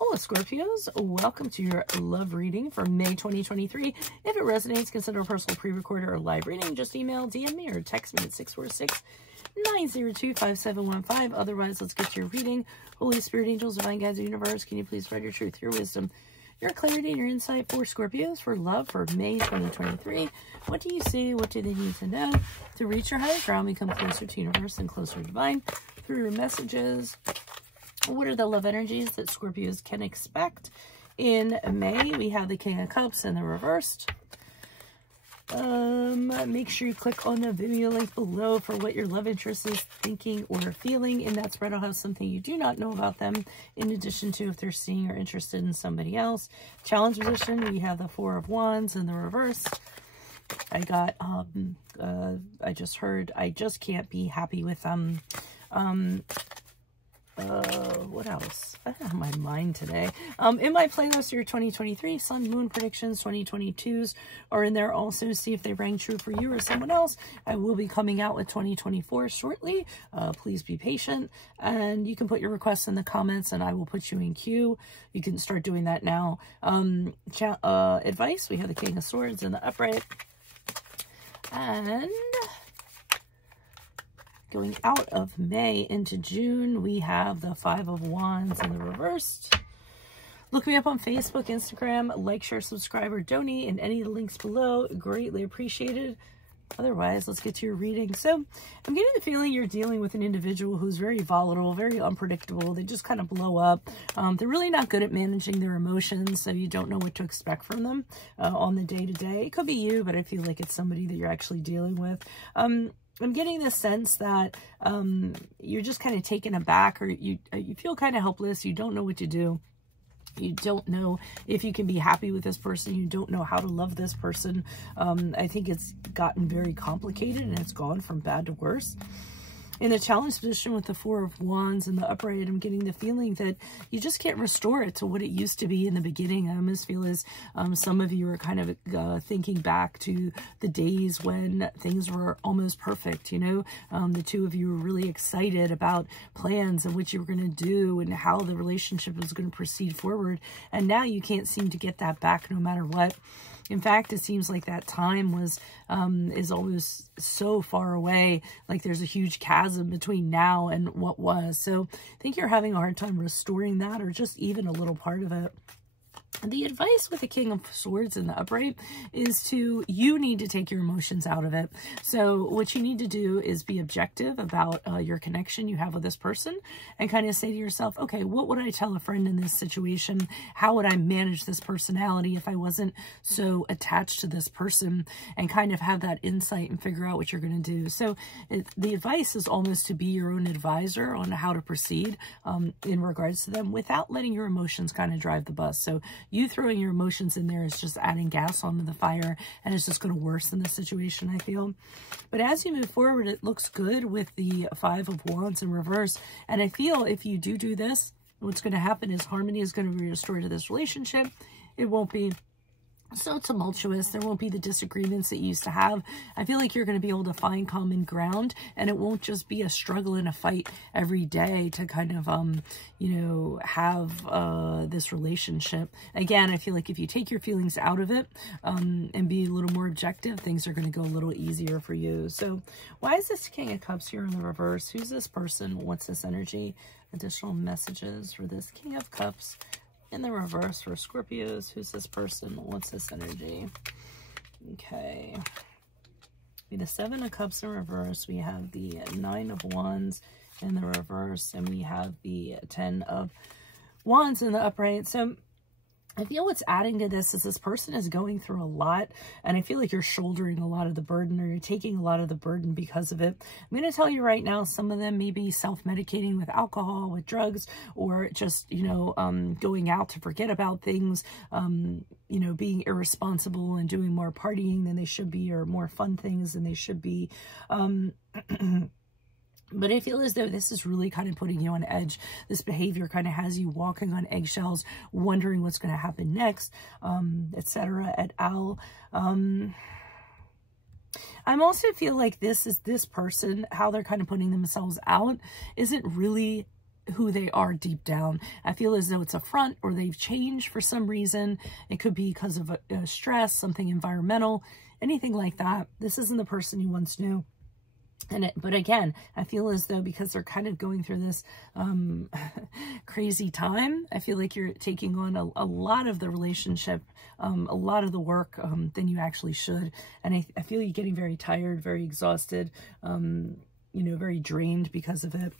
Hello, Scorpios. Welcome to your love reading for May 2023. If it resonates, consider a personal pre-recorded or live reading. Just email, DM me, or text me at 646-902-5715. Otherwise, let's get to your reading. Holy Spirit, angels, divine guides, universe, can you please spread your truth, your wisdom, your clarity, and your insight for Scorpios for love for May 2023? What do you see? What do they need to know to reach your higher ground, become closer to universe and closer to divine through your messages? What are the love energies that Scorpios can expect in May? We have the King of Cups in the reversed. Make sure you click on the video link below for what your love interest is thinking or feeling. In that spread, I'll have something you do not know about them, in addition to if they're seeing or interested in somebody else. Challenge position, we have the Four of Wands in the reverse. I got, I just heard, I just can't be happy with them. What else? I don't have my mind today. In my playlist, your 2023 Sun Moon predictions, 2022s are in there also. See if they rang true for you or someone else. I will be coming out with 2024 shortly. Please be patient, and you can put your requests in the comments and I will put you in queue. You can start doing that now. Advice, we have the King of Swords in the upright, and going out of May into June, we have the Five of Wands in the reversed. Look me up on Facebook, Instagram, like, share, subscribe, or donate in any of the links below. Greatly appreciated. Otherwise, let's get to your reading. So I'm getting the feeling you're dealing with an individual who's very volatile, very unpredictable. They just kind of blow up. They're really not good at managing their emotions, so you don't know what to expect from them on the day-to-day. It could be you, but I feel like it's somebody that you're actually dealing with. I'm getting the sense that you're just kind of taken aback, or you feel kind of helpless. You don't know what to do. You don't know if you can be happy with this person. You don't know how to love this person. I think it's gotten very complicated and it's gone from bad to worse. In the challenge position with the Four of Wands in the upright, I'm getting the feeling that you just can't restore it to what it used to be in the beginning. I almost feel as some of you are kind of thinking back to the days when things were almost perfect, you know. The two of you were really excited about plans and what you were going to do and how the relationship was going to proceed forward. And now you can't seem to get that back no matter what. In fact, it seems like that time was is almost so far away, like there's a huge chasm between now and what was. So I think you're having a hard time restoring that, or just even a little part of it. The advice with the King of Swords in the upright is you need to take your emotions out of it. So what you need to do is be objective about your connection you have with this person, and kind of say to yourself, okay, what would I tell a friend in this situation? How would I manage this personality if I wasn't so attached to this person? And kind of have that insight and figure out what you're going to do. So the advice is almost to be your own advisor on how to proceed in regards to them, without letting your emotions kind of drive the bus. So you throwing your emotions in there is just adding gas onto the fire, and it's just going to worsen the situation, I feel. But as you move forward, it looks good with the Five of Wands in reverse. And I feel if you do this, what's going to happen is harmony is going to be restored to this relationship. It won't be so tumultuous. There won't be the disagreements that you used to have. I feel like you're going to be able to find common ground, and it won't just be a struggle and a fight every day to kind of, you know, have this relationship. Again, I feel like if you take your feelings out of it and be a little more objective, things are going to go a little easier for you. So why is this King of Cups here in the reverse? Who's this person? What's this energy? Additional messages for this King of Cups in the reverse for Scorpios. Who's this person? What's this energy? Okay. We have the Seven of Cups in reverse. We have the Nine of Wands in the reverse. And we have the Ten of Wands in the upright. So I feel what's adding to this is this person is going through a lot, and I feel like you're shouldering a lot of the burden, or you're taking a lot of the burden because of it. I'm going to tell you right now, some of them may be self-medicating with alcohol, with drugs, or just, you know, going out to forget about things, you know, being irresponsible and doing more partying than they should be, or more fun things than they should be. But I feel as though this is really kind of putting you on edge. This behavior kind of has you walking on eggshells, wondering what's going to happen next, etc. et al. I also feel like this person, how they're kind of putting themselves out, isn't really who they are deep down. I feel as though it's a front, or they've changed for some reason. It could be because of stress, something environmental, anything like that. This isn't the person you once knew. But again, I feel as though because they're kind of going through this crazy time, I feel like you're taking on a lot of the relationship, a lot of the work than you actually should. And I feel you getting very tired, very exhausted, you know, very drained because of it.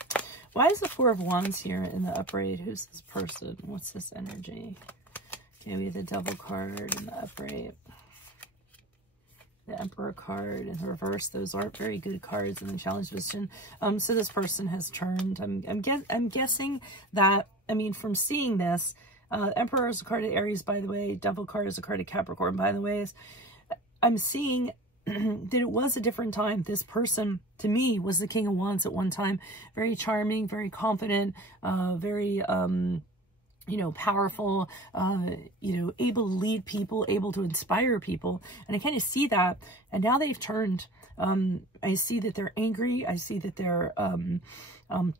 Why is the Four of Wands here in the upright? Who's this person? What's this energy? Okay, we have the Devil card in the upright. The Emperor card in reverse. Those aren't very good cards in the challenge position. So this person has turned. I'm guessing that, I mean, from seeing this, Emperor is a card of Aries, by the way. Devil card is a card of Capricorn, by the way. I'm seeing that it was a different time. This person, to me, was the King of Wands at one time. Very charming, very confident, very... you know, powerful, you know, able to lead people, able to inspire people. And I kind of see that. And now they've turned. I see that they're angry. I see that they're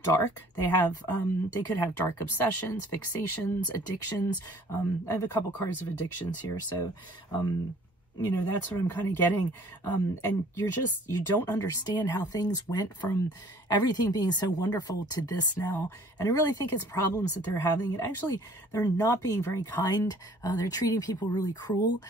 dark. They could have dark obsessions, fixations, addictions. I have a couple cards of addictions here. So, you know, that's what I'm kind of getting. And you don't understand how things went from everything being so wonderful to this now. And I really think it's problems that they're having. And actually, they're not being very kind. They're treating people really cruel.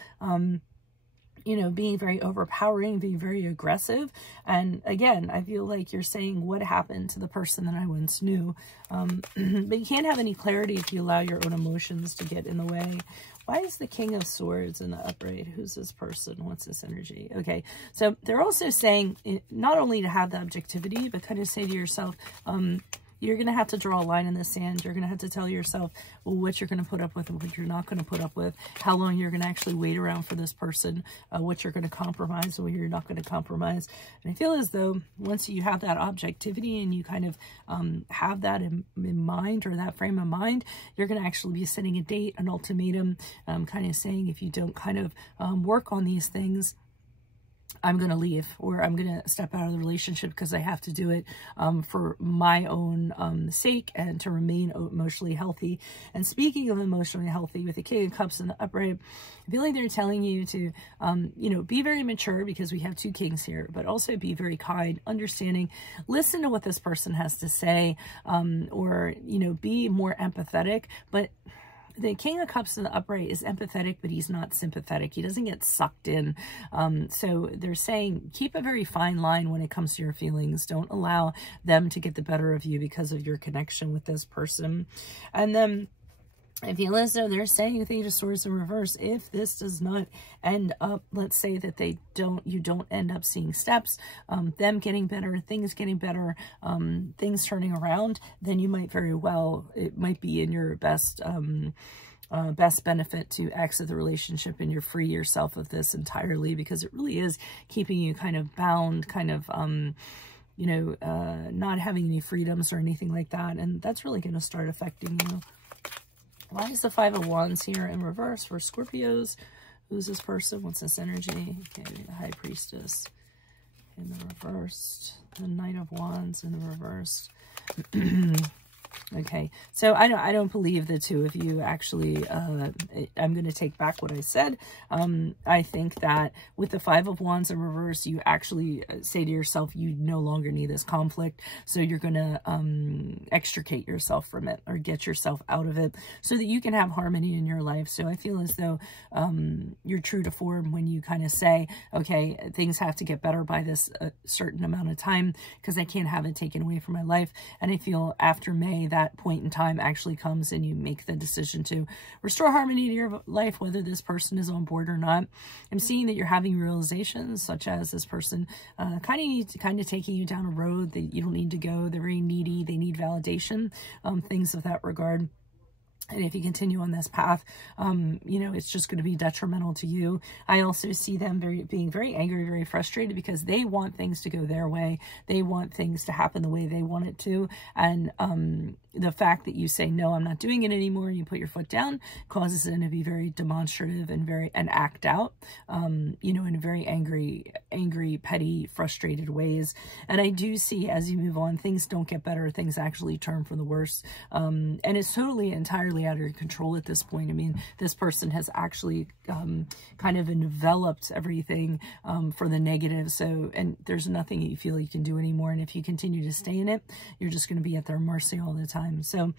You know, being very overpowering, being very aggressive. And again, I feel like you're saying what happened to the person that I once knew. But you can't have any clarity if you allow your own emotions to get in the way. Why is the King of Swords in the upright? Who's this person? What's this energy? Okay, so they're also saying not only to have the objectivity, but kind of say to yourself, you're going to have to draw a line in the sand. You're going to have to tell yourself, well, what you're going to put up with and what you're not going to put up with, how long you're going to actually wait around for this person, what you're going to compromise and what you're not going to compromise. And I feel as though once you have that objectivity and you kind of have that in mind, or that frame of mind, you're going to actually be setting a date, an ultimatum, kind of saying, if you don't kind of work on these things, I'm going to leave, or I'm going to step out of the relationship because I have to do it for my own sake and to remain emotionally healthy. And speaking of emotionally healthy, with the King of Cups in the upright, I feel like they're telling you to, you know, be very mature, because we have two kings here, but also be very kind, understanding, listen to what this person has to say, or, you know, be more empathetic. But the King of Cups in the upright is empathetic, but he's not sympathetic. He doesn't get sucked in. So they're saying, keep a very fine line when it comes to your feelings. Don't allow them to get the better of you because of your connection with this person. And then I feel as though they're saying with the Eight of Swords in reverse, if this does not end up, let's say that you don't end up seeing steps, them getting better, things getting better, things turning around, then you might very well, it might be in your best benefit to exit the relationship and you free yourself of this entirely, because it really is keeping you kind of bound, kind of, you know, not having any freedoms or anything like that. And that's really going to start affecting you. Why is the Five of Wands here in reverse for Scorpios? Who's this person? What's this energy? Okay, the High Priestess in the reverse. The Knight of Wands in the reverse. Okay, so I don't believe the two of you actually, I'm going to take back what I said. I think that with the Five of Wands in reverse, you actually say to yourself, you no longer need this conflict. So you're going to extricate yourself from it, or get yourself out of it, so that you can have harmony in your life. So I feel as though you're true to form when you kind of say, okay, things have to get better by this certain amount of time, because I can't have it taken away from my life. And I feel after May, that point in time actually comes and you make the decision to restore harmony to your life, whether this person is on board or not. I'm seeing that you're having realizations, such as this person kind of taking you down a road that you don't need to go. They're very needy. They need validation, things of that regard. And if you continue on this path, you know, it's just going to be detrimental to you. I also see them being very angry, very frustrated, because they want things to go their way. They want things to happen the way they want it to. And the fact that you say, no, I'm not doing it anymore, and you put your foot down, causes them to be very demonstrative and act out, you know, in very angry, petty, frustrated ways. And I do see, as you move on, things don't get better. Things actually turn for the worse. And it's totally, entirely out of your control at this point. I mean, this person has actually kind of enveloped everything for the negative. So, and there's nothing you feel you can do anymore. And if you continue to stay in it, you're just going to be at their mercy all the time. So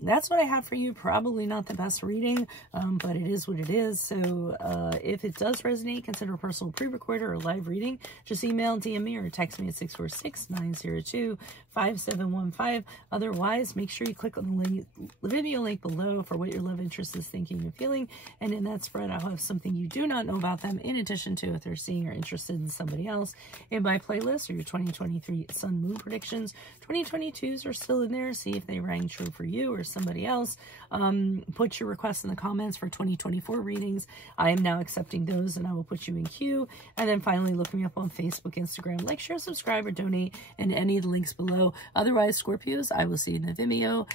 that's what I have for you. Probably not the best reading, but it is what it is. So if it does resonate, consider a personal pre-recorder or live reading. Just email, DM me, or text me at 646-902-5715. Otherwise, make sure you click on the video link below for what your love interest is thinking and feeling. And in that spread, I'll have something you do not know about them, in addition to if they're seeing or interested in somebody else. In my playlist are your 2023 Sun Moon predictions. 2022s are still in there. See if they rang true for you or somebody else. Put your requests in the comments for 2024 readings. I am now accepting those, and I will put you in queue. And then finally, look me up on Facebook, Instagram. Like, share, subscribe, or donate in any of the links below. Otherwise, Scorpios, I will see you in the Vimeo.